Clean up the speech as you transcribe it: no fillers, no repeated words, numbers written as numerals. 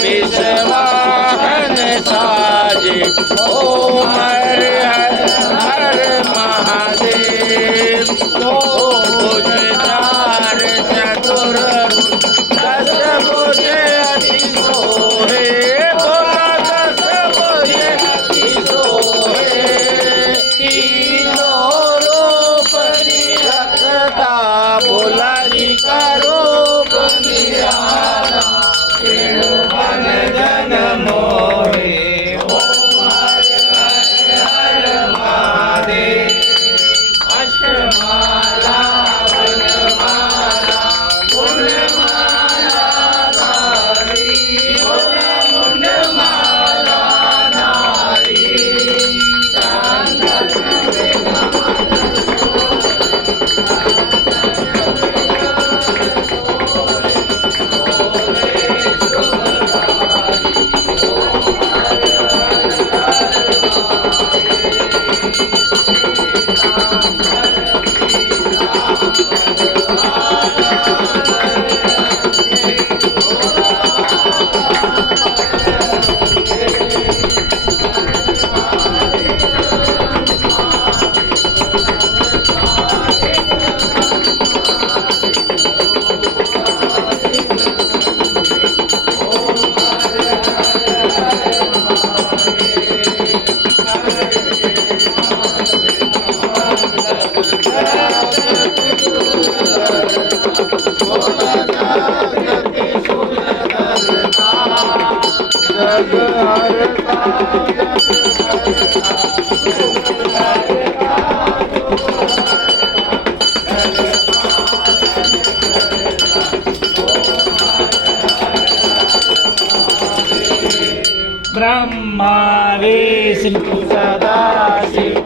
विश्वाहन साजे ओम हर हर महादेव। भुज चार चतुर दस भुज अति सोहे बोला दस भुज अति सोहे। तीनों रूप निरखता बोला जी का रूप निराला। जन मोहे ओम हर हर हर महादेव। अष्टमाला वनमाला मुंडमाला धारी मुंडमाला धारी। ब्रह्मा विष्णु सदाशिव